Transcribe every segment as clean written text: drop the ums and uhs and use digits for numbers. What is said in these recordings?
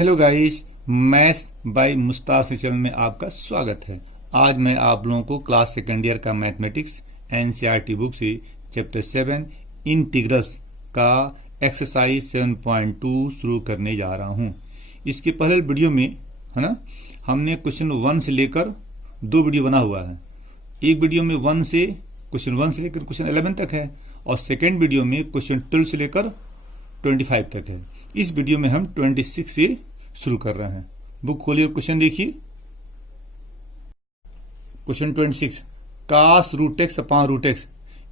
Hello guys, maths by Mushtaq से channel में आपका स्वागत है। आज मैं आप लोगों को क्लास सेकेंड ईयर का मैथमेटिक्स एनसीईआरटी बुक से चैप्टर 7 इंटीग्रल्स का एक्सरसाइज 7.2 शुरू करने जा रहा हूं। इसके पहले वीडियो में है ना, हमने क्वेश्चन 1 से लेकर 2 वीडियो बना हुआ है। एक वीडियो में क्वेश्चन 1 से लेकर क्वेश्चन 11 तक है और सेकेंड वीडियो में क्वेश्चन 12 से लेकर 25 तक है। इस वीडियो में हम 26 से शुरू कर रहे हैं। बुक खोलिए, क्वेश्चन देखिए। Question 26, cos root x upon root x,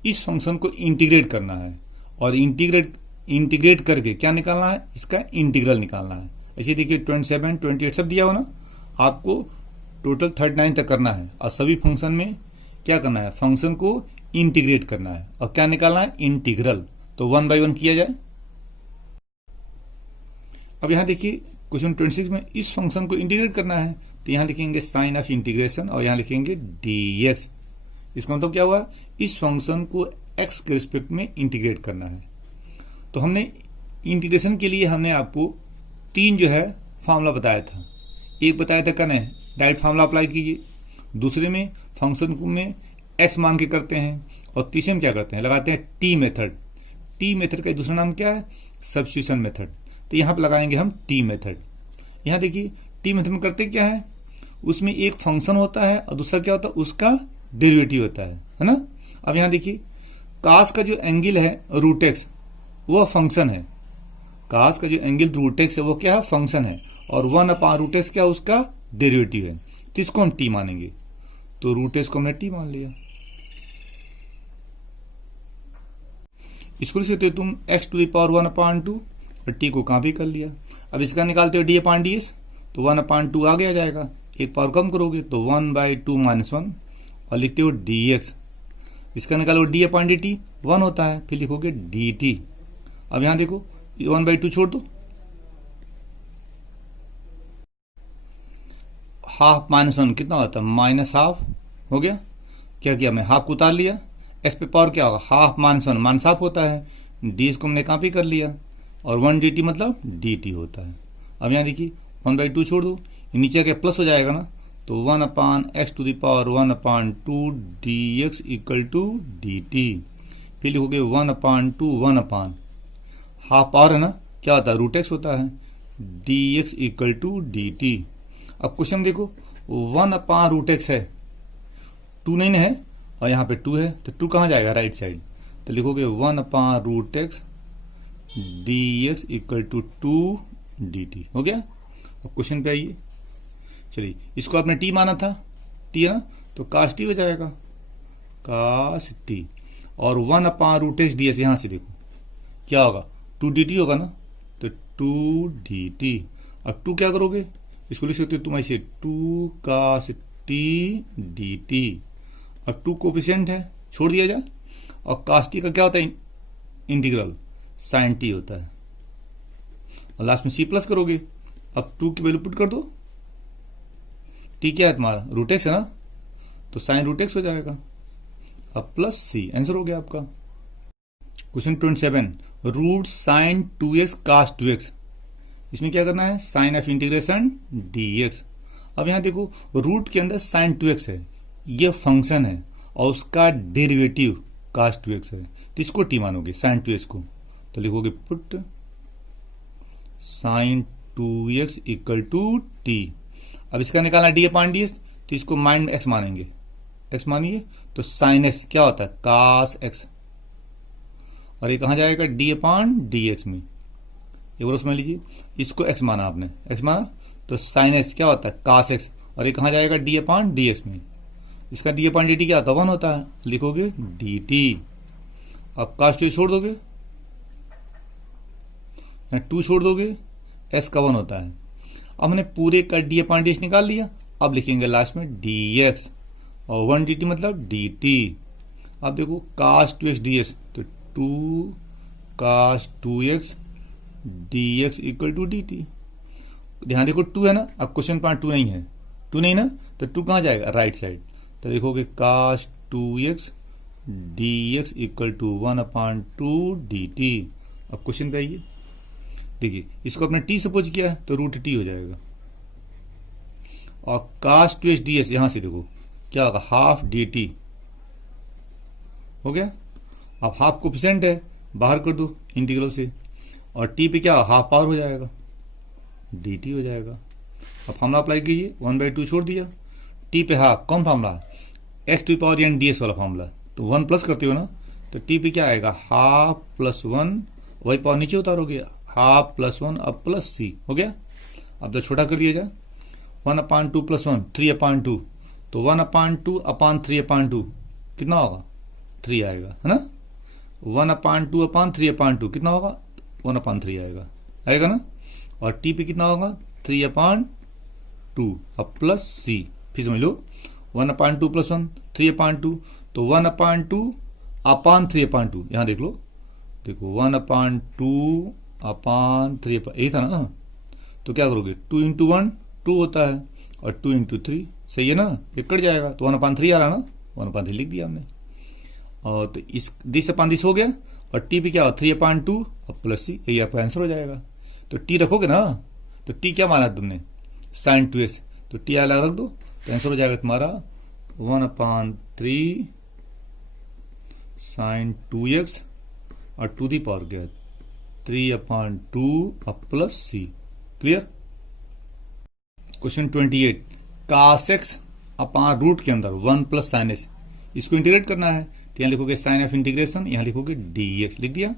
इस फंक्शन को इंटीग्रेट करना है और इंटीग्रेट करके क्या निकालना है, इसका इंटीग्रल निकालना है। ऐसे देखिए 27, 28 सब दिया हो ना, आपको टोटल 39 तक करना है और सभी फंक्शन में क्या करना है, फंक्शन को इंटीग्रेट करना है और क्या निकालना है, इंटीग्रल। तो 1 बाय 1 किया जाए। अब यहां देखिए क्वेश्चन 26 में इस फंक्शन को इंटीग्रेट करना है, तो यहां लिखेंगे साइन ऑफ इंटीग्रेशन और यहां लिखेंगे dx। इसका मतलब क्या हुआ, इस फंक्शन को x के रिस्पेक्ट में इंटीग्रेट करना है। तो हमने इंटीग्रेशन के लिए हमने आपको 3 जो है फार्मूला बताया था। एक बताया था कने डायरेक्ट फार्मूला अप्लाई कीजिए, दूसरे में फंक्शन को में x मान के करते हैं और तीसरे में क्या करते हैं, लगाते हैं टी मेथड। टी मेथड का दूसरा नाम क्या है, सब्स्टिट्यूशन मेथड। तो यहां पर लगाएंगे हम टी मेथड। यहां देखिए टी मेथड में करते क्या है, उसमें एक फंक्शन होता है और दूसरा क्या होता है, उसका डेरिवेटिव होता है ना। अब यहां देखिए कास का जो एंगल है रूट एक्स वो फंक्शन है, कास का जो एंगल रूट एक्स है वो क्या है, फंक्शन है, और 1 अपॉन रूट एक्स क्या उसका डेरिवेटिव है। तो इसको हम टी मानेंगे, तो रूट एक्स को हमने टी मान लिया। इसको लिखते तुम x to the power 1 upon 2 और टी को कॉपी कर लिया। अब इसका निकालते हो डी अपॉन डी एस, तो 1 अपॉन 2 आगे आ जाएगा, एक पावर कम करोगे तो 1 बाई 2 माइनस 1 और लिखते हो डी एक्स। इसका निकालो डी अपॉन डी टी 1 होता है, फिर लिखोगे डी टी। अब यहां देखो 1 बाई 2 छोड़ दो, हाफ माइनस 1 कितना होता है, माइनस हाफ हो गया। क्या किया हमने, हाफ को उतार लिया, एस पे पावर क्या होगा, हाफ माइनस 1 माइनस हाफ होता है। डी को हमने कॉपी कर लिया और 1 डी टी मतलब डी टी होता है। अब यहाँ देखिए 1 बाई 2 छोड़ दो, नीचे के प्लस हो जाएगा ना, तो 1 upon x to the power 1 upon 2 d x equal to d t. फिर लिखोगे 1 अपान 2 1 अपान हाफ पावर है ना, क्या होता है, रूट एक्स होता है, d x equal to d t. अब क्वेश्चन देखो 1 अपान रूट एक्स है, 2 नहीं है और यहाँ पे 2 है, तो 2 कहाँ जाएगा, राइट साइड। तो लिखोगे 1 upon root x d x equal to 2 d t हो गया। अब क्वेश्चन पे आइए, चलिए इसको आपने टी माना था, टी है ना, तो कास टी हो जाएगा, कास टी। और 1 upon root x d s, यहां से देखो क्या होगा, 2 डी टी होगा ना, तो 2 डी टी। अब 2 क्या करोगे, इसको लिख सकते हो तुम ऐसे 2 कास टी डी टी। अब 2 कोफिशिएंट है, छोड़ दिया जाए, और कास टी का क्या होता है, इंटीग्रल साइन टी होता है, और लास्ट में सी प्लस करोगे। अब 2 की वैल्यू पुट कर दो, टी क्या है तुम्हारा, रूट एक्स है ना, तो साइन रूट एक्स हो जाएगा, अब प्लस सी, आंसर हो गया आपका। क्वेश्चन 27, रूट साइन 2x कास 2x, इसमें क्या करना है, साइन ऑफ इंटीग्रेशन dx। अब यहां देखो रूट के अंदर साइन 2x है, ये फंक्शन है और उसका डेरिवेटिव कास 2x है, तो इसको टी मानोगे साइन 2x को, तो लिखोगे put sine 2x equal to t. अब इसका निकालना डी अपॉन डी एस, तो इसको माइंड में एक्स मानेंगे, एक्स मानिए, तो साइन एक्स क्या होता है, कास एक्स, और ये कहां जाएगा, डी अपॉन डी एक्स में। एक बार समझ लीजिए, इसको एक्स माना आपने, एक्स माना, तो साइन एक्स क्या होता है, कास एक्स, और ये कहां जाएगा, डी अपॉन डी एक्स में। इसका डी अपॉन डी टी क्या होता है, 1 होता है, लिखोगे डी टी। अब कास 2 छोड़ दोगे, 2 छोड़ दोगे, एस का 1 होता है। अब हमने पूरे का डी अपॉन डी एस निकाल लिया, अब लिखेंगे लास्ट में डी एक्स, और 1 डी टी मतलब डी टी। अब देखो कास 2x डी एस, तो 2 cos 2x d x equal to d t. ध्यान देखो 2 है ना, अब क्वेश्चन पॉइंट 2 नहीं है, 2 नहीं ना, तो 2 कहाँ जाएगा, राइट साइड, तो देखोगे cos 2x d x equal to 1 upon 2 d t. अब क्वेश्चन पे आइए, देखिए इसको अपने टी से पुश किया है तो रूट टी हो जाएगा। और cos two h d s, यहां से देखो क्या होगा, हाफ डी टी हो गया। अब हाफ कोफिशिएंट है, बाहर कर दो इंटीग्रल से, और टी पे क्या हाफ पावर हो जाएगा, डी टी हो जाएगा। अब फॉर्मूला अप्लाई कीजिए, 1/2 छोड़ दिया, टी पे हाफ, कौन formula, x to power n d s वाला फॉर्मूला, तो 1 प्लस करते हो ना, तो टी पे क्या आएगा, हाफ प्लस 1, वही पावर नीचे उतारोगे, हाफ प्लस 1 अब प्लस सी हो गया। अब तो छोटा कर दिया जाए, 1/2 प्लस 1 3/2, तो 1/2 अपान 3/2 कितना होगा, 3 आएगा, है ना। 1/2 अपान 3/2 कितना होगा, 1/3 आएगा ना। और टी पे कितना होगा, 3/2 अब प्लस सी, फिर समझ लो 1/2 प्लस 1 3/2, तो 1/2 अपान 3/2, यहां देख लो, देखो 1/2 अपान 3, यही था ना। तो क्या करोगे, 2 इंटू 1 2 होता है, और 2 इंटू 3 सही है ना, ये कट जाएगा, तो 1/3 आ रहा ना, 1/3 लिख दिया हमने। और तो इस दिस अपान दिस हो गया, और टी पे क्या हो, 3/2 अब प्लस सी, यही आपका आंसर हो जाएगा। तो टी रखोगे ना, तो टी क्या माना तुमने, साइन 2s, तो टी अलग रख दो, तो आंसर हो जाएगा तुम्हारा 1/3 साइन 2x और टू दी पावर क्या, 3/2 अब प्लस सी। क्लियर। क्वेश्चन 28, कास एक्स अपान रूट के अंदर 1 प्लस साइन एस, इसको इंटीग्रेट करना है, तो यहां लिखोगे साइन ऑफ इंटीग्रेशन, यहां लिखोगे dx, लिख दिया।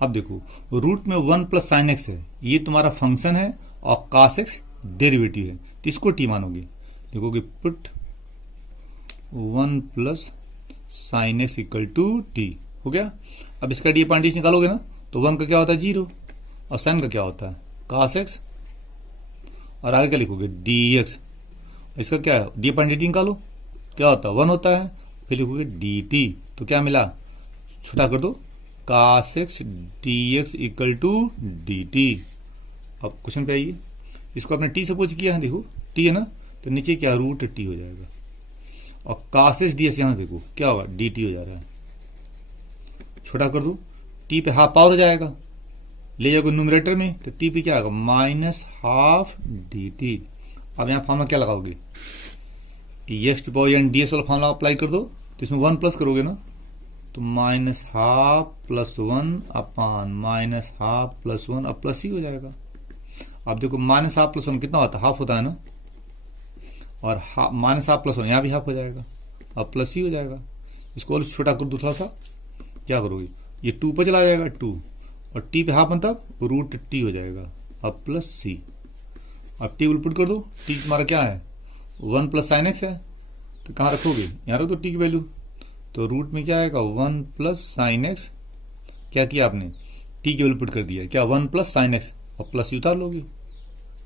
अब देखो रूट में 1 प्लस साइन एक्स है, ये तुम्हारा फंक्शन है, और कास एक्स डेरिवेटिव है, तो इसको टी मानोगे, लिखोगे put 1 plus sine x equal to t, हो गया। अब इसका डी अपान डी निकालोगे ना, तो 1 का क्या होता है 0, और साइन का क्या होता है कास एक्स, और आगे क्या लिखोगे dx, इसका क्या है डी अपान डी निकालो, क्या होता है 1 होता है, फिर लिखोगे dt, तो क्या मिला, छोटा कर दो, cos x dx equal to dt। अब क्वेश्चन पे आइए, इसको आपने t से पूछ किया है, देखो t है ना, तो नीचे क्या रूट t हो जाएगा, और कास एक्स ds यहां देखो क्या होगा dt हो जा रहा है, छोटा कर दो, t पे हाफ पावर हो जाएगा, ले जाओगे न्यूमरेटर में, तो t पे क्या आएगा माइनस हाफ dt। अब यहां फॉर्मूला क्या लगाओगे, x to power n ds वाला फॉर्मूला अप्लाई कर दो, तो इसमें 1 प्लस करोगे ना, तो minus half plus 1 upon minus half plus 1 अब प्लस ही हो जाएगा। अब देखो माइनस हाफ प्लस 1 कितना होता है, हाफ होता है ना, और माइनस हाफ प्लस 1 यहां भी हाफ हो जाएगा, अब प्लस ही हो जाएगा। इसको और छोटा कर दो थोड़ा सा, क्या करोगे, ये 2 पर चला जाएगा 2, और टी पे हाफ मतलब रूट टी हो जाएगा, अब प्लस सी। अब टी उलपुट कर दो, टी तुम्हारा क्या है 1 प्लस साइन एक्स है, तो कहाँ रखोगे, यहाँ रख दो टी की वैल्यू, तो रूट में क्या आएगा 1 प्लस साइन एक्स, क्या किया आपने टी की वैल्यू पुट कर दिया, क्या 1 प्लस साइन एक्स, और प्लस उतार लोगे,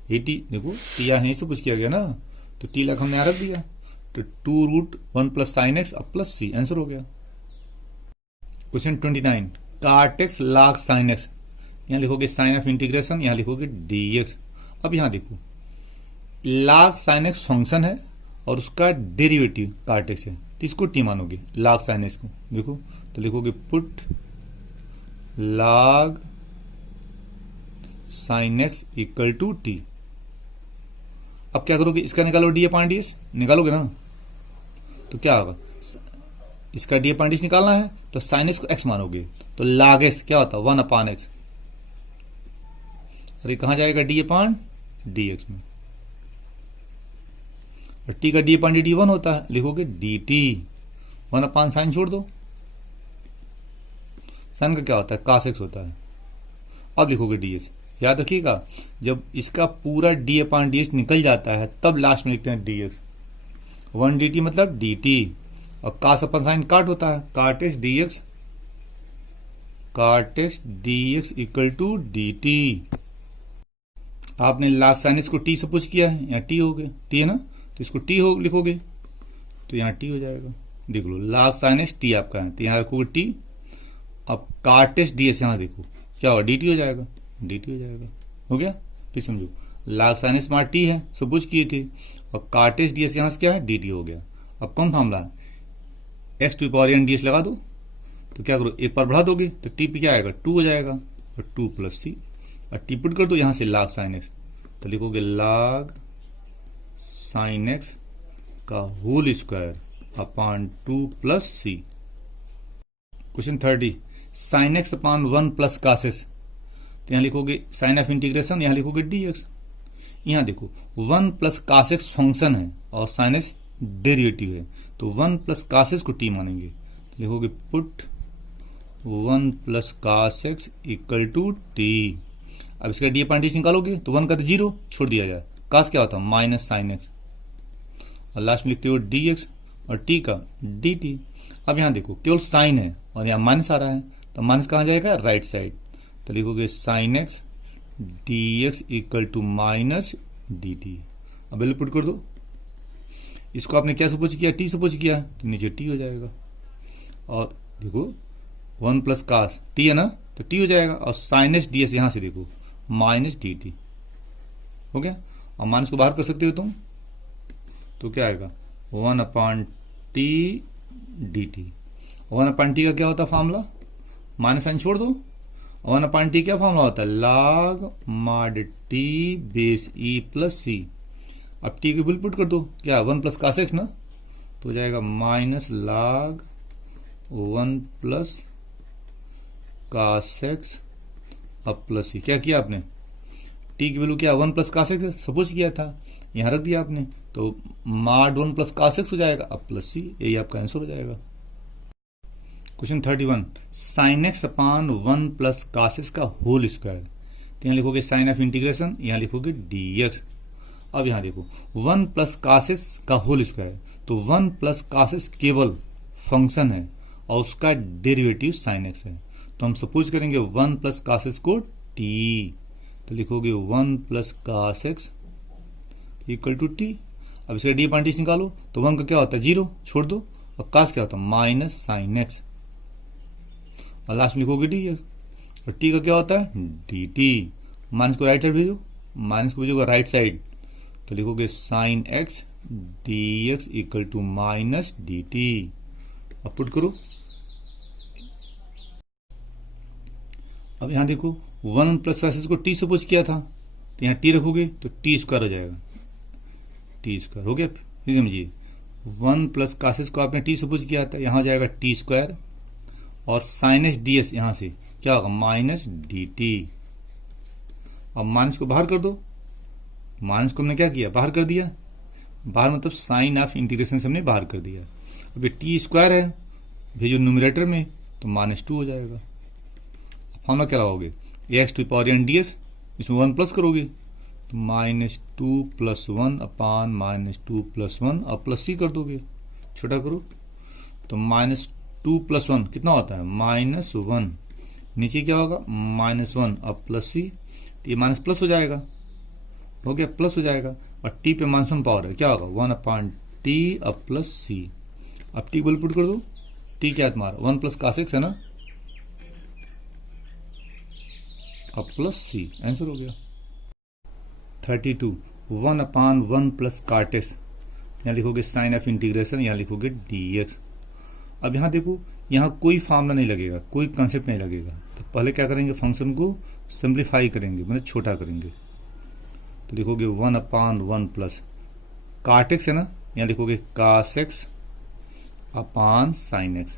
ये टी देखो टी यहीं से कुछ किया गया ना, तो टी लग हमने यहाँ रख दिया, तो 2 रूट 1 प्लस साइन एक्स अब प्लस सी, आंसर हो गया। क्वेश्चन 29, काट एक्स लाग साइन एक्स, यहाँ लिखोगे साइन ऑफ इंटीग्रेशन, यहाँ लिखोगे dx। अब यहाँ देखो लाग साइन एक्स फंक्शन है, और उसका डेरिवेटिव काट एक्स है, तो इसको टी मानोगे लाग साइन एक्स को, देखो तो लिखोगे put log sine x equal to t. अब क्या करोगे, इसका निकालो डी अपान डी एस, निकालोगे ना, तो क्या होगा, इसका डी अपान डी एस निकालना है, तो साइन एक्स को एक्स मानोगे, तो लाग एक्स क्या होता है 1 अपान एक्स, अरे कहां जाएगा डी अपान डी एक्स में, और टी का डी अपान डी टी 1 होता है, लिखोगे डी टी, 1 अपान साइन छोड़ दो, साइन का क्या होता है कास एक्स होता है। अब लिखोगे डी एस, याद रखिएगा जब इसका पूरा डी अपान डी एस निकल जाता है तब लास्ट में लिखते हैं डी एक्स, 1 डी टी मतलब डी टी, और कास अपन साइन काट होता है, cot x d x, cot x d x equal to d t. आपने लाग साइन एक्स को टी से पुश किया है, यहाँ टी हो गया, टी है ना, तो इसको टी हो लिखोगे, तो यहाँ टी हो जाएगा, देख लो लाग साइन एक्स टी आपका है, तो यहाँ रखोगे टी। अब काट एक्स डी एस यहाँ देखो क्या होगा डी टी हो जाएगा, डी टी हो जाएगा, हो गया। फिर समझो लाग साइन एक्स मार टी है, सब पुश किए थे, और काट एक्स डी एस यहाँ से क्या है डी टी हो गया। अब कौन फॉर्मूला है, x to power n d s लगा दो, तो क्या करो एक बार बढ़ा दोगे, तो टी पे क्या आएगा 2 हो जाएगा, और 2 प्लस सी। और टी पुट कर दो यहाँ से log sin x, तो लिखोगे log sin x का whole square upon 2 plus C. Question 30, sin x upon 1 plus cos x, तो यहाँ लिखोगे साइन ऑफ इंटीग्रेशन, यहाँ लिखोगे dx। यहाँ देखो 1 प्लस cos x फंक्शन है और sin x डेरिवेटिव है, तो 1 प्लस cos x को t मानेंगे, तो लिखोगे put 1 plus cos x equal to t। अब इसका डी एडवांटेज निकालोगे तो 1 का तो 0 छोड़ दिया जाए, cos क्या होता है माइनस साइन एक्स, और लास्ट में लिखते हो dx और t का dt। अब यहाँ देखो केवल साइन है और यहाँ माइनस आ रहा है, तो माइनस कहाँ जाएगा राइट साइड, तो लिखोगे sine x dx equal to minus dt। अब वैल्यू पुट कर दो, इसको आपने क्या सपोज किया t सपोज किया, तो नीचे t हो जाएगा, और देखो 1 प्लस कास t है ना, तो t हो जाएगा, और साइन एक्स ds यहाँ से देखो माइनस dt हो गया, और माइनस को बाहर कर सकते हो तुम, तो क्या आएगा 1 upon T dt। 1 upon T का क्या होता है फॉर्मूला, माइनस साइन छोड़ दो, 1 अपॉन टी क्या फॉर्मूला होता है log mod t base e plus C. अब t की वैल्यू पुट कर दो, क्या 1 प्लस cos x ना, तो हो जाएगा minus log 1 plus cos x अब प्लस सी। क्या किया आपने, t की वैल्यू क्या 1 प्लस cos x सपोज किया था, यहां रख दिया आपने, तो mod 1 प्लस cos x हो जाएगा अब प्लस सी, यही आपका आंसर हो जाएगा। Question 31, sine x upon 1 plus cos x का होल स्क्वायर, तो यहाँ लिखोगे साइन ऑफ इंटीग्रेशन, यहाँ लिखोगे dx। अब यहाँ देखो 1 प्लस cos x का होल स्क्वायर, तो 1 प्लस cos x केवल फंक्शन है और उसका डेरिवेटिव साइन x है, तो हम सपोज करेंगे 1 प्लस cos x को t, तो लिखोगे 1 plus cos x equal to t। अब इसका डी एडवांटेज निकालो, तो 1 का क्या होता है 0 छोड़ दो, और cos क्या होता है माइनस साइन x, और लास्ट में लिखोगे dx, और t का क्या होता है dt। माइनस को राइट साइड भेजो, माइनस को भेजोगे राइट साइड, तो लिखोगे sine x dx equal to minus dt। अब पुट करो, अब यहां देखो 1 प्लस cos x को t सपोज किया था, तो यहाँ t रखोगे तो t स्क्वायर हो जाएगा, t स्क्वायर हो गया। फिर समझिए 1 प्लस cos x को आपने t सपोज किया था, यहाँ हो जाएगा t स्क्वायर, और साइन एक्स डी एस यहां से क्या होगा माइनस डी टी। अब माइनस को बाहर कर दो, माइनस को हमने क्या किया बाहर कर दिया, बाहर मतलब साइन ऑफ इंटीग्रेशन से हमने बाहर कर दिया। अब ये टी स्क्वायर है भेजो न्यूमरेटर में, तो माइनस 2 हो जाएगा। फॉर्मूला क्या लगाओगे x to power n d s, इसमें 1 प्लस करोगे तो minus 2 plus 1 upon minus 2 plus 1, अब प्लस सी कर दोगे, छोटा करो तो माइनस 2 प्लस 1 कितना होता है माइनस 1, नीचे क्या होगा माइनस 1, अब प्लस सी, तो ये माइनस प्लस हो जाएगा, हो गया प्लस हो जाएगा, और टी पे माइनस 1 पावर है क्या होगा 1 अपॉन टी अब प्लस सी। अब टी बोल पुट कर दो, टी क्या है तुम्हारा 1 प्लस cos x है ना, अब प्लस सी, आंसर हो गया। 32 1 अपॉन 1 प्लस cot x, यहाँ लिखोगे साइन ऑफ इंटीग्रेशन, यहाँ लिखोगे dx। अब यहाँ देखो यहाँ कोई फॉर्मूला नहीं लगेगा, कोई कंसेप्ट नहीं लगेगा, तो पहले क्या करेंगे फंक्शन को सिंप्लीफाई करेंगे, मतलब छोटा करेंगे, तो लिखोगे 1 अपॉन 1 प्लस cot x है ना, यहाँ लिखोगे cos x upon sine x,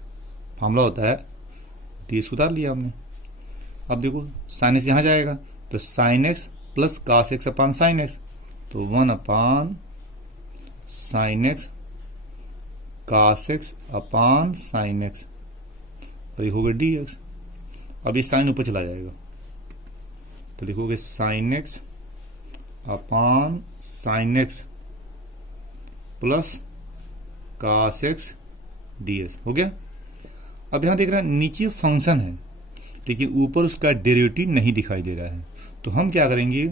formula होता है ds उतार लिया हमने। अब देखो साइन x यहाँ जाएगा, तो sine x plus cos x upon sine x, तो 1 upon sine x cos x upon sine x, और लिखोगे dx। अब ये साइन ऊपर चला जाएगा, तो लिखोगे sine x upon sine x plus cos x ds, हो गया। अब यहां देख रहे हैं नीचे फंक्शन है लेकिन ऊपर उसका डेरिवेटिव नहीं दिखाई दे रहा है, तो हम क्या करेंगे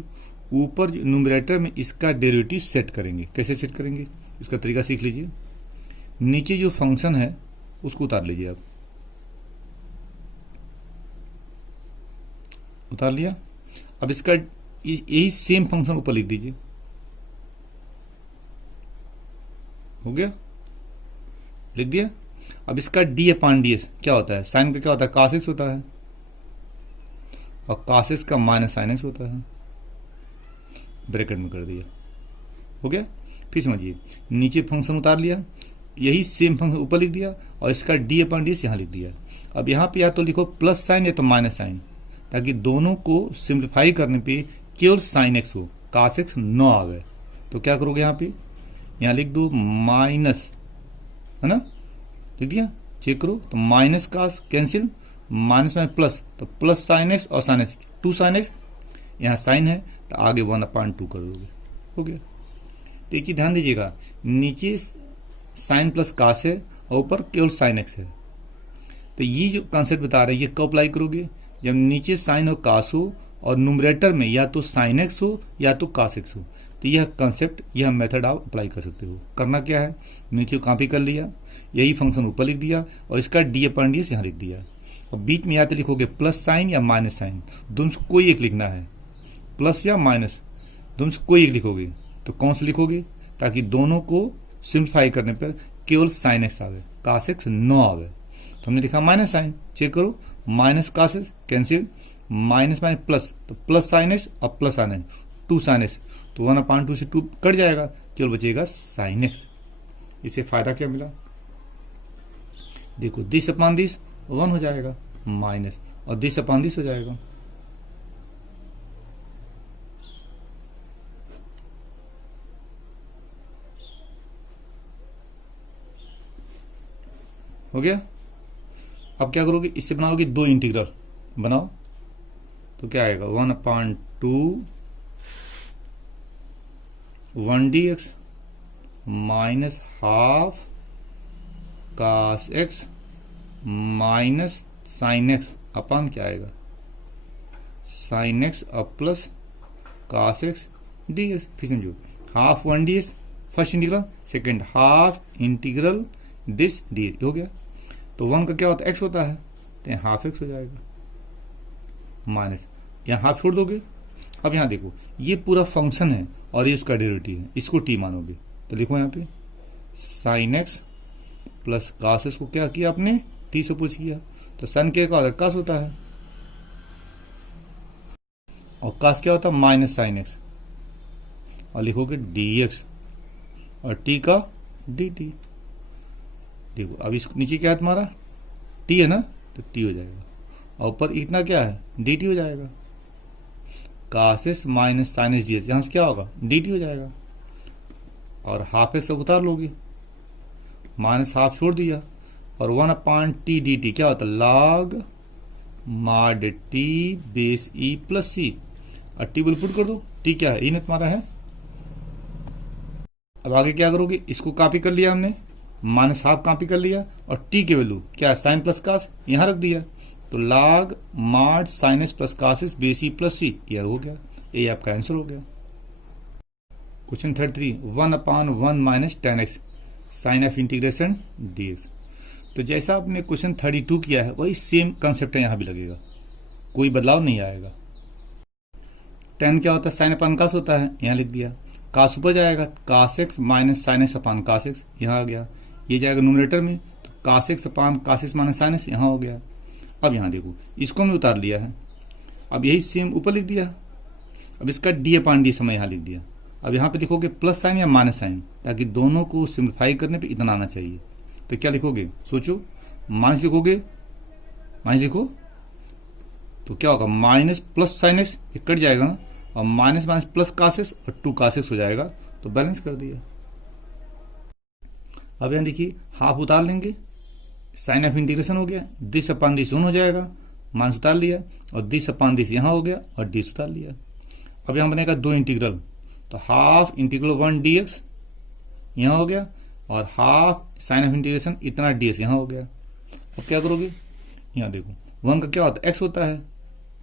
ऊपर न्यूमरेटर में इसका डेरिवेटिव सेट करेंगे। कैसे सेट करेंगे इसका तरीका सीख लीजिए, नीचे जो फंक्शन है उसको उतार लीजिए, आप उतार लिया। अब इसका यही सेम फंक्शन ऊपर लिख दीजिए, हो गया लिख दिया। अब इसका डी अपॉन डी एस क्या होता है, साइन का क्या होता है cos x होता है, और cos x का माइनस sin x होता है, ब्रैकेट में कर दिया, हो गया। फिर समझिए, नीचे फंक्शन उतार लिया, यही सेम फंक्शन ऊपर लिख दिया और इसका d/ds यहाँ लिख दिया। अब यहाँ पे या तो लिखो प्लस साइन या तो माइनस साइन, ताकि दोनों को सिंप्लीफाई करने पे केवल साइन एक्स हो, cos x न आवे। तो क्या करोगे यहाँ पे, यहाँ लिख दो माइनस, है ना, लिख दिया, चेक करो तो माइनस कास कैंसिल, माइनस में प्लस, तो प्लस साइन एक्स और साइन एक्स, 2 साइन एक्स, यहाँ साइन है तो आगे 1/2 कर दोगे, हो गया। तो एक चीज ध्यान दीजिएगा, नीचे साइन प्लस कास है और ऊपर केवल साइन एक्स है। तो ये जो कॉन्सेप्ट बता रहे हैं ये कब अप्लाई करोगे, जब नीचे साइन और कास हो और न्यूमरेटर में या तो साइन एक्स हो या तो कास एक्स हो। तो यह कॉन्सेप्ट, यह मेथड आप अप्लाई कर सकते हो। करना क्या है, नीचे कॉपी कर लिया, यही फंक्शन ऊपर लिख दिया और इसका d/ds यहाँ लिख दिया। और बीच में या तो लिखोगे प्लस साइन या माइनस साइन, दोनों से कोई एक लिखना है, प्लस या माइनस दोनों से कोई एक लिखोगे। तो कौन से लिखोगे, ताकि दोनों को सिंप्लीफाई करने पर केवल साइन एक्स आवे, कास एक्स न आवे। तो हमने लिखा माइनस साइन, चेक करो, minus cos x cancel, minus minus plus, तो प्लस साइन एक्स और plus sine x, 2 sine x, तो 1/2 से 2 कट जाएगा, केवल बचेगा साइन एक्स। इससे फायदा क्या मिला, देखो दिस/दिस 1 हो जाएगा माइनस, और दिस/दिस हो जाएगा, हो गया। अब क्या करोगे, इससे बनाओगे 2 इंटीग्रल, बनाओ तो क्या आएगा 1/2 1dx minus half cos x minus sine x upon क्या आएगा साइन एक्स अब plus cos x d x. फिर समझो, half 1dx first integral, second half integral this d हो गया। तो 1 का क्या होता है, एक्स होता है, तो हाफ एक्स हो जाएगा माइनस, यहाँ हाफ छोड़ दोगे। अब यहाँ देखो, ये पूरा फंक्शन है और ये उसका डेरिवेटिव है, इसको टी मानोगे तो लिखो यहाँ पे sine x plus cos x को क्या किया आपने, टी से पूछ किया। तो साइन क्या होता है, कास होता है, और कास क्या होता है माइनस साइन एक्स, और लिखोगे डी एक्स और टी का डी टी। देखो अब इस नीचे क्या है तुम्हारा, टी है ना, तो टी हो जाएगा, और ऊपर इतना क्या है डी टी हो जाएगा, cos x minus sine x d x, यहाँ से क्या होगा डी टी हो जाएगा, और हाफ एक्स उतार लोगे, माइनस हाफ छोड़ दिया, और 1/t डी टी क्या होता है log mod t base e plus C, और टी बोल पुट कर दो, टी क्या है, ई ने तुम्हारा है। अब आगे क्या करोगे, इसको कॉपी कर लिया हमने, माइनस हाफ कॉपी कर लिया, और टी के वैल्यू क्या है साइन प्लस कास यहां रख दिया, तो log mod sine s plus cos s base e plus C, यह हो गया, ये आपका आंसर हो गया। Question 33 1/1 minus tan x sign of integration dx। तो जैसा आपने क्वेश्चन 32 किया है वही सेम कंसेप्ट है, यहां भी लगेगा, कोई बदलाव नहीं आएगा। tan क्या होता है साइन अपान कास होता है, यहां लिख दिया, कास ऊपर जाएगा cos x minus sine x upon cos x, यहां आ गया, ये जाएगा न्यूमरेटर में, तो कास x upon cos x minus sine x यहां हो गया। अब यहां देखो, इसको हमने उतार लिया है, अब यही सेम ऊपर लिख दिया, अब इसका d/d समय यहां लिख दिया। अब यहाँ पे लिखोगे प्लस साइन या माइनस साइन, ताकि दोनों को सिंप्लीफाई करने पे इतना आना चाहिए। तो क्या लिखोगे, सोचो, माइनस लिखोगे, माइनस लिखो तो क्या होगा minus plus sine x cut जाएगा ना, और minus minus plus cos x और 2 कास एक्स हो जाएगा, तो बैलेंस कर दिया। अब यहाँ देखिए हाफ उतार लेंगे, साइन ऑफ इंटीग्रेशन हो गया, दिस/दिस हो जाएगा, माइनस उतार लिया, और दिस/दिस यहाँ हो गया, और दिस उतार लिया। अब यहाँ बनेगा 2 इंटीग्रल, तो हाफ इंटीग्रल 1 dx यहाँ हो गया, और हाफ साइन ऑफ इंटीग्रेशन इतना ds यहाँ हो गया। अब क्या करोगे, यहाँ देखो 1 का क्या होता है x होता है,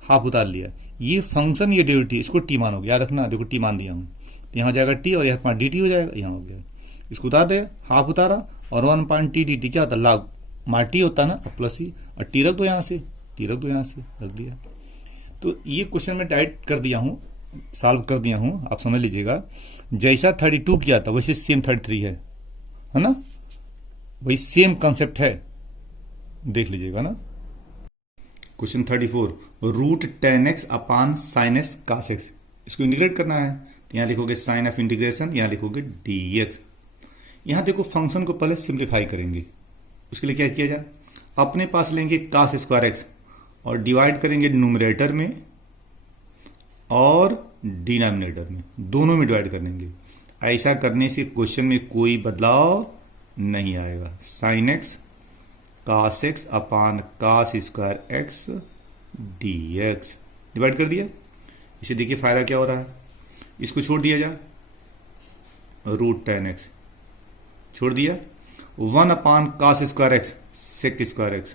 हाफ उतार लिया, ये फंक्शन ये डेरिवेटिव इसको t मानोगे, याद रखना, देखो t मान दिया हूँ, तो यहाँ हो जाएगा t और यहाँ dt हो जाएगा, यहाँ हो गया, इसको उतार दे, हाफ उतारा, और 1/t dt क्या होता है लॉग मार टी होता है ना, अब प्लस ही, और टी रख दो यहाँ से, टी रख दो यहाँ से, रख दिया। तो ये क्वेश्चन में डायरेक्ट कर दिया हूँ, सॉल्व कर दिया हूं, आप समझ लीजिएगा, जैसा 32 किया था वैसे सेम 33 है ना, वही सेम कंसेप्ट है, देख लीजिएगा ना। Question 34, root tan x upon sine x cos x, इसको इंटीग्रेट करना है। तो यहां लिखोगे साइन ऑफ इंटीग्रेशन, यहां लिखोगे डी एक्स। यहां देखो फंक्शन को पहले सिंप्लीफाई करेंगे। उसके लिए क्या किया जाए, अपने पास लेंगे कास स्क्वायर एक्स और डिवाइड करेंगे न्यूमरेटर में और डिनोमिनेटर में, दोनों में डिवाइड कर देंगे। ऐसा करने से क्वेश्चन में कोई बदलाव नहीं आएगा। Sine x cos x upon cos square x d x divide कर दिया। इसे देखिए फायदा क्या हो रहा है, इसको छोड़ दिया जाए, रूट टेन एक्स छोड़ दिया, 1 upon cos square x sec square x,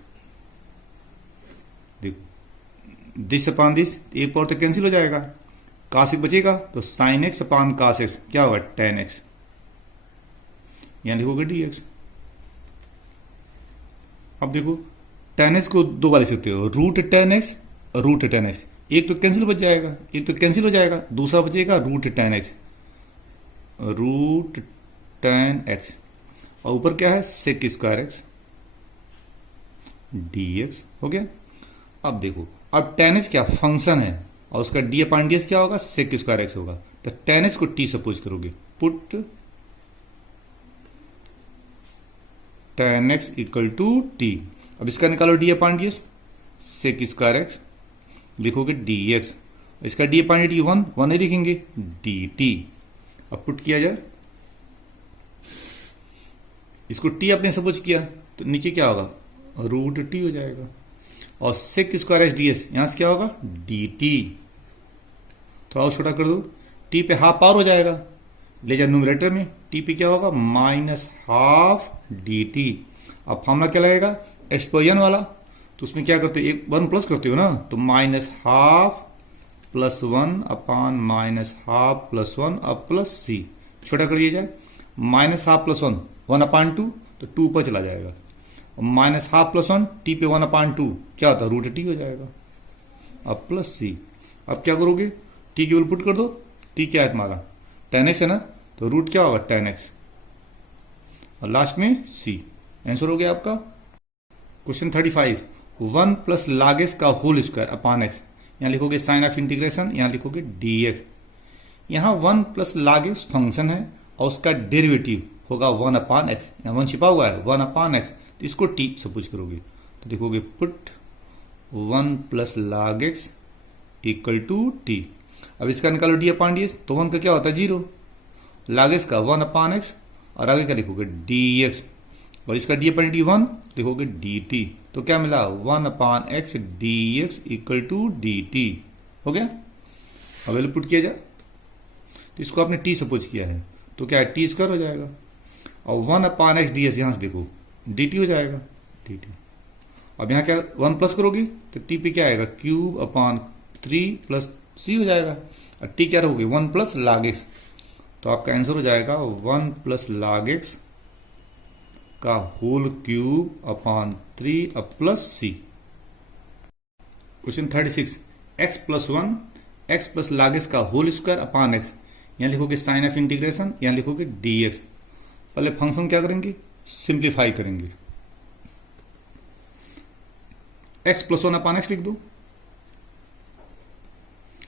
देखो दिस अपान दिस एक पावर तो कैंसिल हो जाएगा, कास एक बचेगा तो sine x upon cos x क्या होगा टेन एक्स, यहां लिखोगे डी एक्स। अब देखो टेन एक्स को दो बार लिख सकते हो, root tan x root tan x, एक तो कैंसिल बच जाएगा, एक तो कैंसिल हो जाएगा, दूसरा बचेगा root tan x, root tan x, और ऊपर क्या है sec square x d x हो गया। अब देखो अब टेन एक्स क्या फंक्शन है और उसका डी अपान डी एक्स क्या होगा सेक स्क्वायर एक्स होगा। तो टेन एक्स को टी सपोज करोगे, put tan x equal to t. अब इसका निकालो d upon d x, sec square x लिखोगे डी एक्स, इसका d upon d one one ही लिखेंगे डी टी। अब पुट किया जाए, इसको टी आपने सपोज किया तो नीचे क्या होगा रूट टी हो जाएगा, और sec square x d s यहां से क्या होगा डी टी। थोड़ा और छोटा कर दो, टी पे हाफ पावर हो जाएगा, ले जाए न्यूमरेटर में, टी पे क्या होगा माइनस हाफ डी टी। अब फॉर्मूला क्या लगेगा एक्सपोजन वाला, तो उसमें क्या करते हो एक वन प्लस करते हो ना, तो minus half plus one upon minus half plus one अब प्लस सी, छोटा कर दिया जाए, minus half plus one one upon two तो टू पर चला जाएगा, minus half plus one T पे वन अपान टू क्या होता है रूट टी हो जाएगा, अब प्लस सी। अब क्या करोगे टी की वैल्यू पुट कर दो, टी क्या है तुम्हारा टेन एक्स है ना, तो रूट क्या होगा टेन एक्स और लास्ट में सी, आंसर हो गया आपका। क्वेश्चन 35, 1 प्लस लॉग एक्स का होल स्क्वायर अपान एक्स, यहां लिखोगे साइन ऑफ इंटीग्रेशन, यहां लिखोगे डी एक्स। यहां 1 प्लस लॉग एक्स फंक्शन है और उसका डेरिवेटिव होगा 1 अपान एक्स, यहां 1 छिपा हुआ है 1 अपान एक्स, तो इसको टी सपोज करोगे तो देखोगे put 1 plus log x equal to t. अब इसका निकालो डी अपान डी एक्स, तो 1 का क्या होता है जीरो, लॉग एक्स का 1 अपान एक्स और आगे क्या लिखोगे डी एक्स, और इसका डी अपान डी वन लिखोगे डी टी, तो क्या मिला 1 upon x d x equal to d t हो गया। अब वैल्यू पुट किया जाए, तो इसको आपने टी सपोज किया है तो क्या है टी स्क्वायर हो जाएगा, और 1 अपान एक्स डी एस यहां से देखो डी टी हो जाएगा डी टी। अब यहां क्या 1 प्लस करोगे तो टी पे क्या आएगा क्यूब अपान 3 प्लस सी हो जाएगा, और टी क्या रहोगे 1 प्लस लॉग एक्स, तो आपका आंसर हो जाएगा 1 प्लस लॉग एक्स का होल क्यूब अपान 3 अब plus C. Question 36, x plus one x plus log x का होल स्क्वायर अपान एक्स, यहां लिखोगे साइन ऑफ इंटीग्रेशन, यहां लिखोगे डी एक्स। पहले फंक्शन क्या करेंगे सिंप्लीफाई करेंगे, x plus one upon x लिख दो।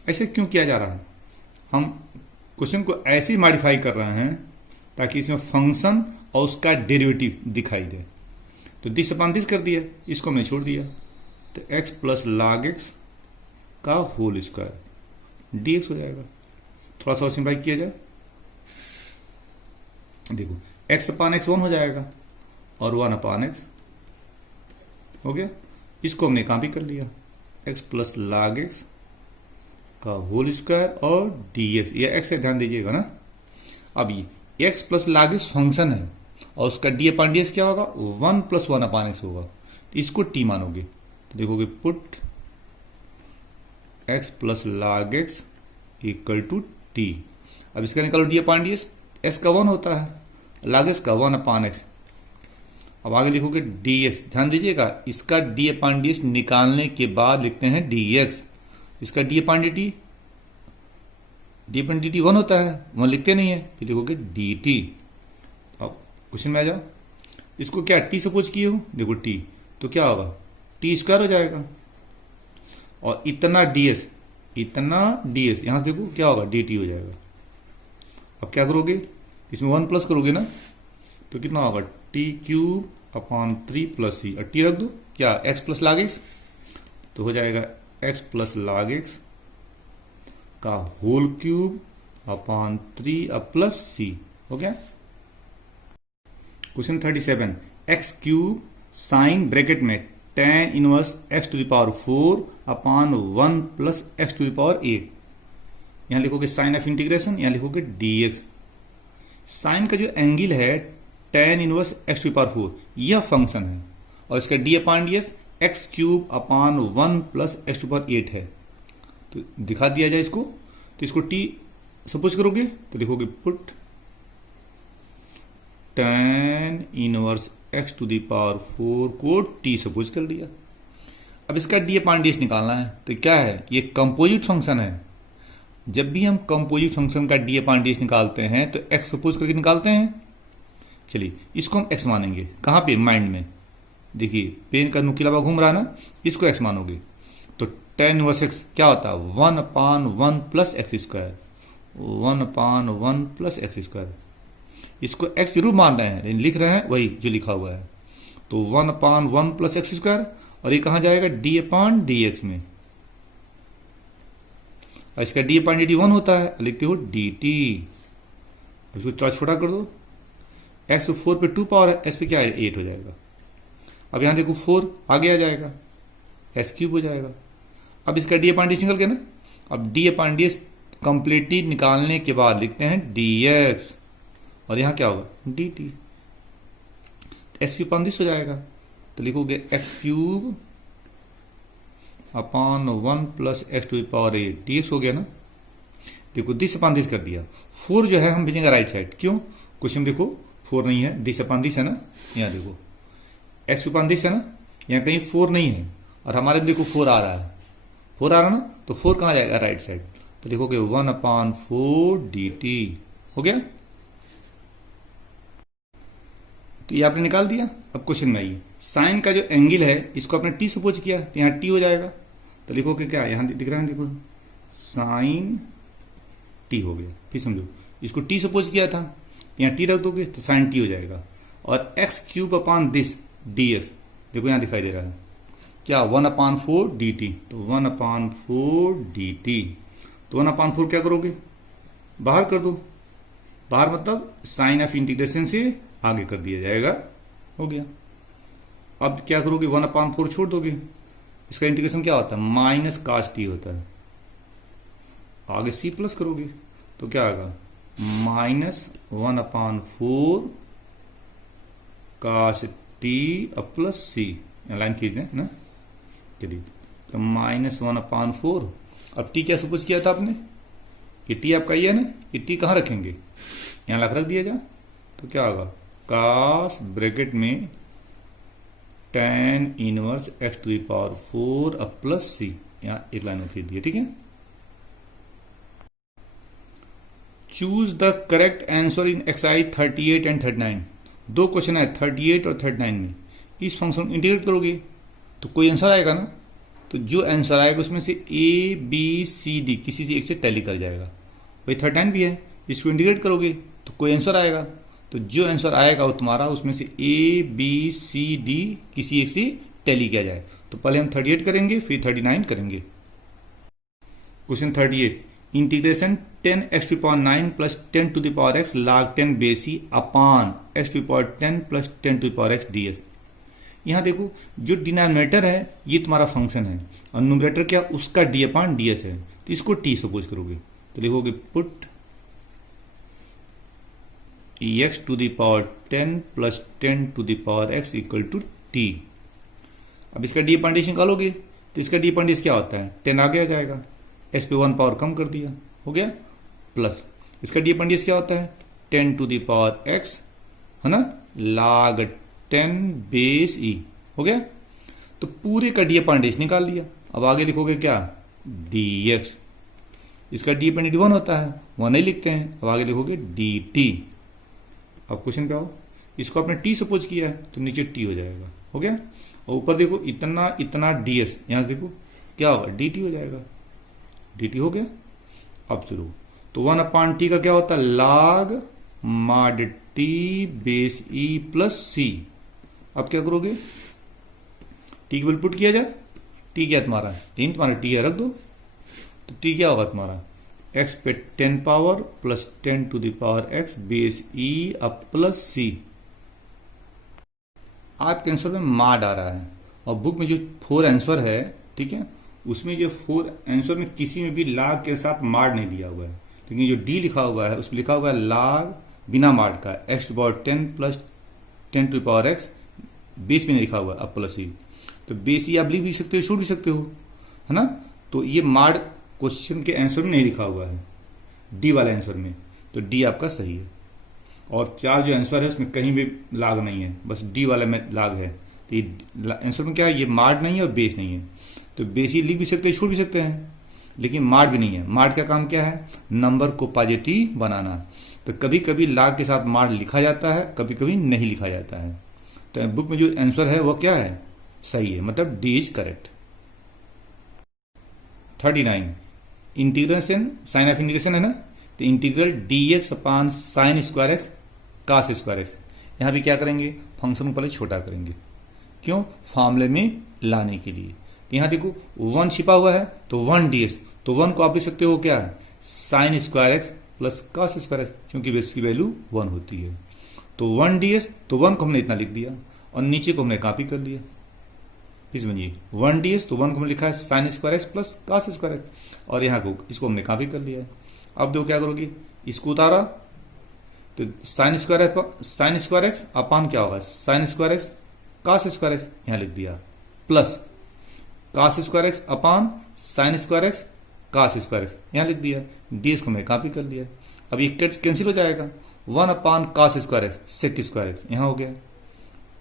ऐसे क्यों किया जा रहा है, हम क्वेश्चन को ऐसे ही मॉडिफाई कर रहे हैं ताकि इसमें फंक्शन और उसका डेरिवेटिव दिखाई दे। तो दिस अपान दिस कर दिया, इसको हमने छोड़ दिया, तो एक्स प्लस लॉग एक्स का होल स्क्वायर डी एक्स हो जाएगा। थोड़ा सा और सिंप्लीफाई किया जाए, देखो एक्स अपान एक्स 1 हो जाएगा और 1 अपान एक्स हो गया, इसको हमने कॉपी कर लिया, एक्स प्लस लॉग एक्स का होल स्क्वायर और डी एक्स, ये एक्स से ध्यान दीजिएगा ना। अब ये x plus log x function है और उसका डी अपान डी एक्स क्या होगा 1 प्लस 1 अपान एक्स होगा, तो इसको टी मानोगे तो देखोगे put x plus log x equal to t. अब इसका निकालो d upon d x, x का 1 होता है, लॉग एक्स का 1 अपान एक्स। अब आगे लिखोगे डी एक्स, ध्यान दीजिएगा इसका डी अपान डी एक्स निकालने के बाद लिखते हैं डी एक्स, इसका d upon D T, D upon D T 1 होता है 1 लिखते नहीं है, फिर लिखोगे डी टी। अब क्वेश्चन में आ जाओ, इसको क्या टी सपोज किए हो, देखो टी तो क्या होगा टी स्क्वायर हो जाएगा, और इतना ds, यहां से देखो क्या होगा, dt हो जाएगा। अब क्या करोगे, इसमें 1 प्लस करोगे ना, तो कितना होगा, t³/3 प्लस c, और t रख दो, क्या x प्लस log x, तो हो जाएगा x प्लस log x का whole cube upon 3 plus c। हो गया। Question 37, x cube sine bracket में tan inverse x⁴ upon 1 plus x⁸। यहां लिखोगे साइन ऑफ इंटीग्रेशन, यहां लिखोगे dx। साइन का जो एंगल है tan इनवर्स x⁴, यह फंक्शन है, और इसका d/ds x³ / 1 प्लस x⁸ है। तो दिखा दिया जाए इसको, तो इसको t सपोज करोगे तो लिखोगे पुट tan इनवर्स x⁴ को t सपोज कर दिया। अब इसका d/ds निकालना है, तो क्या है, ये कंपोजिट फंक्शन है। जब भी हम कंपोजिट फंक्शन का d/ds निकालते हैं तो x सपोज करके निकालते हैं। चलिए इसको हम x मानेंगे, कहां पे, माइंड में। देखिए पेन का नुकीला घूम रहा है ना, इसको x मानोगे तो tan इनवर्स x क्या होता है, 1/1 प्लस x², 1/1 प्लस x²। इसको x जरूर मान रहे हैं, लेकिन लिख रहे हैं वही जो लिखा हुआ है। तो 1/1 प्लस x², और ये कहां जाएगा, d/dx में। और इसका d/dt 1 होता है, लिखते हो dt। इसको थोड़ा छोटा कर दो, x 4 पे 2 पावर है, s पे क्या है 8 हो जाएगा। अब यहां देखो 4 आगे आ जाएगा, s³ हो जाएगा। अब इसका d/ds निकल गया ना। अब d/ds कंप्लीटली निकालने के बाद लिखते हैं dx, और यहां क्या होगा dt, s³ हो जाएगा। तो लिखोगे x³ upon 1 plus x⁸ dx हो गया ना। देखो दिस कर दिया। 4 जो है हम भेजेंगे राइट साइड, क्यों, क्वेश्चन देखो 4 नहीं है, दिस है ना, यहाँ देखो x³ है ना, यहाँ कहीं 4 नहीं है, और हमारे में देखो 4 आ रहा है, 4 आ रहा ना, तो 4 कहां जाएगा, राइट साइड। तो लिखोगे 1/4 dt। हो गया। तो ये आपने निकाल दिया। अब क्वेश्चन में आइए, साइन का जो एंगल है इसको आपने t सपोज किया, तो यहाँ t हो जाएगा। तो लिखोगे क्या, यहां दिख रहा है, देखो साइन t हो गया। फिर समझो, इसको t सपोज किया था, यहाँ t रख दोगे तो साइन t हो जाएगा। और x³ दिस dx, देखो यहां दिखाई दे रहा है क्या, 1/4 dt। तो 1/4 dt, तो 1/4 क्या करोगे, बाहर कर दो, बाहर मतलब साइन ऑफ इंटीग्रेशन से आगे कर दिया जाएगा। हो गया। अब क्या करोगे, 1/4 छोड़ दोगे, इसका इंटीग्रेशन क्या होता है, माइनस cos t होता है। आगे c प्लस करोगे तो क्या आएगा, -1/4 cos t plus c, line खींच दें ना। चलिए तो -1/4। अब t क्या सपोज किया था आपने, कि t आपका ये है ना, कि t कहां रखेंगे, यहां रख दिया जाए, तो क्या होगा, cos ब्रैकेट में tan inverse x⁴ plus c, यहां एक लाइन खींच दिया। ठीक है। Choose the correct answer in exercise 38 and 39। दो क्वेश्चन है 38 और 39 में। इस फंक्शन इंटीग्रेट करोगे तो कोई आंसर आएगा ना, तो जो आंसर आएगा उसमें से a b c d किसी से एक से टैली कर जाएगा। वही 39 भी है, इसको इंटीग्रेट करोगे तो कोई आंसर आएगा, तो जो आंसर आएगा वो तुम्हारा उसमें से a b c d किसी एक से टैली किया जाए। तो पहले हम 38 करेंगे, फिर 39 करेंगे। Question 38, integration 10x⁹ plus 10⁻x log 10 base c upon x⁻10 plus 10⁻x ds। यहां देखो जो डिनोमिनेटर है ये तुम्हारा फंक्शन है, और न्यूमरेटर क्या, उसका d/ds है, तो इसको t सपोज करोगे तो लिखोगे put x⁻10 plus 10⁻x equal to t। अब इसका d/ds निकालोगे तो इसका d/ds क्या होता है, 10 आगे आ जाएगा, s पे 1 पावर कम कर दिया, हो गया, प्लस इसका d/ds क्या होता है, 10⁻x है ना, log 10 बेस e। हो गया। तो पूरे का d/ds निकाल लिया। अब आगे लिखोगे क्या, dx। इसका d/dt 1 होता है, 1 नहीं लिखते हैं। अब आगे लिखोगे dt। अब क्वेश्चन पे आओ, इसको आपने t सपोज किया है तो नीचे t हो जाएगा। हो गया। और ऊपर देखो इतना ds, यहां से देखो क्या होगा, डी टी हो जाएगा, डी टी हो गया। अब शुरू, तो 1/t का क्या होता है, log mod t base e plus C. अब क्या करोगे, टी की वैल्यू पुट किया जाए, टी क्या तुम्हारा, तीन तुम्हारा टी है, रख दो। तो टी क्या होगा तुम्हारा, x पे 10 power plus 10 to the power x base e अब प्लस सी। आपके आंसर में माड आ रहा है, और बुक में जो 4 आंसर है, ठीक है, उसमें जो 4 आंसर में किसी में भी लाग के साथ माड नहीं दिया हुआ है, लेकिन जो डी लिखा हुआ है उसमें लिखा हुआ है लाग बिना माड का x power 10 plus 10 to power x, base में नहीं लिखा हुआ है अब प्लस ई। तो बेस ई आप लिख भी सकते हो, छोड़ भी सकते हो, है ना। तो ये माड क्वेश्चन के आंसर में नहीं लिखा हुआ है, डी वाले आंसर में, तो डी आपका सही है। और 4 जो आंसर है उसमें कहीं भी लाग नहीं है, बस डी वाले में लाग है। तो ये आंसर में क्या है, ये माड नहीं है और बेस नहीं है। तो बेस ही लिख भी सकते हैं, छोड़ भी सकते हैं, लेकिन माड भी नहीं है। माड का काम क्या है, नंबर को पॉजिटिव बनाना। तो कभी कभी लाग के साथ माड लिखा जाता है, कभी कभी नहीं लिखा जाता है। तो बुक में जो आंसर है वो क्या है, सही है, मतलब D is correct. 39 integration, sign of integration है ना, तो integral d x upon sine square x cos square x. यहां भी क्या करेंगे, फंक्शन को पहले छोटा करेंगे, क्यों, फॉर्मूले में लाने के लिए। यहां देखो 1 छिपा हुआ है, तो 1 डी एक्स, तो 1 को आप लिख सकते हो क्या है, sine square x plus cos square x, क्योंकि बेस की वैल्यू 1 होती है। तो 1 डी एक्स, तो 1 को हमने इतना लिख दिया और नीचे को हमने कॉपी कर लिया। फिर समझिए 1 डी एक्स, तो 1 को हमने लिखा है sine square x plus cos square x, और यहाँ को इसको हमने कॉपी कर लिया है। अब देखो क्या करोगे, इसको उतारा, तो साइन स्क्वायर एक्स अपान क्या होगा, sine square x cos square x, यहां लिख दिया, plus cos square x upon sine square x cos square x, यहां लिख दिया। डी को हमने कॉपी कर लिया। अब ये कैंसिल हो जाएगा, 1 upon cos square x sec square x, यहां हो गया,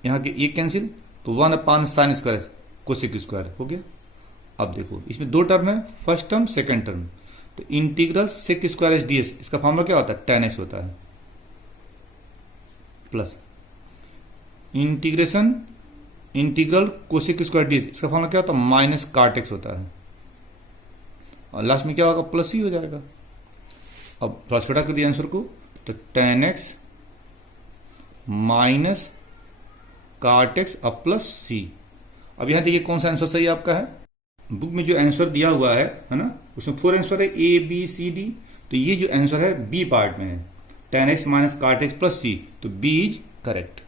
यहां के ये कैंसिल, तो 1 upon sine square x cosec square हो गया। अब देखो इसमें 2 टर्म है, फर्स्ट टर्म सेकंड टर्म, तो integral sec square s d s, इसका फॉर्मूला क्या होता है, tan x होता है, plus integral cosec square d s, इसका फॉर्मूला क्या होता है, माइनस काट एक्स होता है, और लास्ट में क्या होगा, प्लस ही हो जाएगा। अब थोड़ा छोटा कर दिया आंसर को, तो tan x माइनस काट एक्स अब प्लस सी। अब यहां देखिए कौन सा आंसर सही आपका है, बुक में जो आंसर दिया हुआ है ना, उसमें 4 आंसर है, ए बी सी डी, तो ये जो आंसर है बी पार्ट में है, tan x माइनस काट एक्स प्लस सी, तो बी इज करेक्ट।